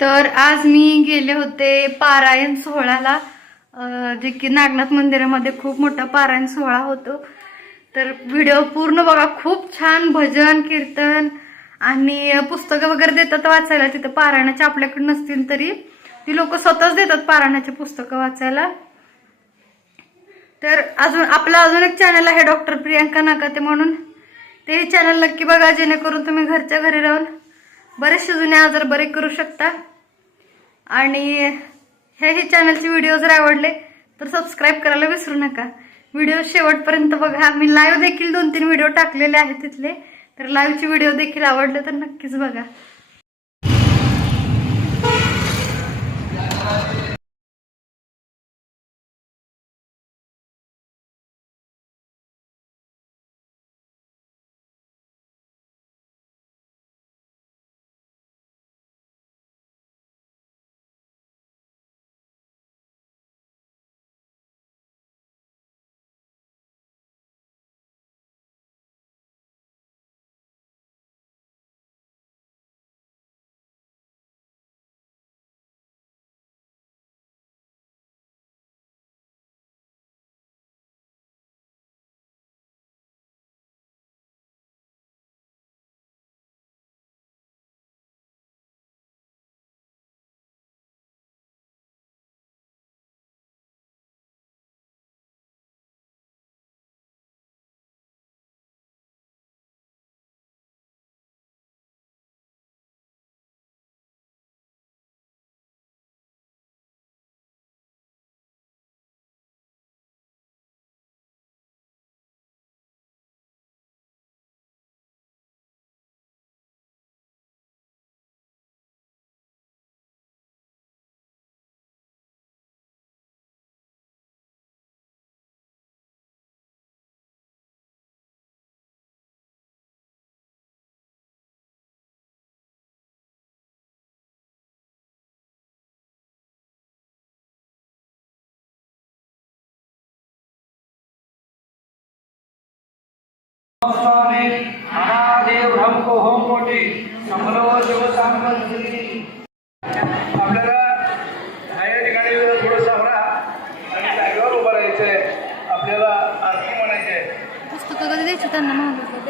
तर आज मी गेले होते पारायण सोहळ्याला. जे की नागनाथ मंदिरामध्ये खूप मोठा पारायण सोहळा होतो. तर व्हिडिओ पूर्ण बघा खूप छान भजन कीर्तन आणि पुस्तकं वगैरे देतात वाचायला. तिथं पारायणाचे आपल्याकडे नसतील तरी ती लोक स्वतःच देतात पारायणाचे पुस्तकं वाचायला. तर अजून आपला अजून एक चॅनल आहे डॉक्टर प्रियांका नाकाते म्हणून. ते चॅनल नक्की बघा जेणेकरून तुम्ही घरच्या घरी राहून बरेचसे जुने आजार बरे करू शकता. आणि हे हे चॅनलचे व्हिडिओ जर आवडले तर सबस्क्राईब करायला विसरू नका. व्हिडिओ शेवटपर्यंत बघा. मी लाईव्ह देखील दोन तीन व्हिडिओ टाकलेले आहेत तिथले. तर लाईव्हचे व्हिडिओ देखील आवडले तर नक्कीच बघा. स्वामी महादेव हमको होम मोठी समरो देवसांगती आपल्याला ह्या ठिकाणी थोडं सावरा आणि जागेवर उभं राहायचंय. आपल्याला आरती महादेव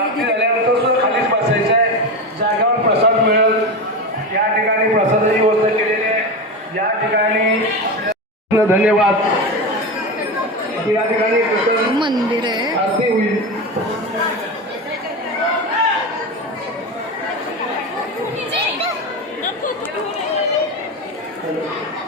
आरती झाल्यानंतर सुद्धा खालीच बसायचंय. जागेवर प्रसाद मिळेल. या ठिकाणी प्रसादाची व्यवस्था केलेली आहे. या ठिकाणी धन्यवाद. या ठिकाणी मंदिर आहे आरती होईल सांगतो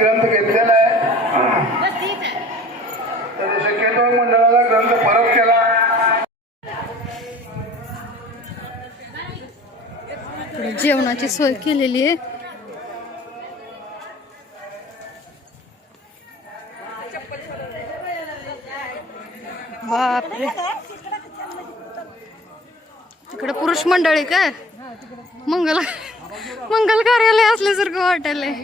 ग्रंथ घेतलेला आहे. तर शक्यतो मंडळाला ग्रंथ परत केला. जेवणाची सोय केलेली आहे. बापरे. तिकडे पुरुष मंडळी काय? मंगल मंगल कार्यालय असल्यासारखं वाटायलंय.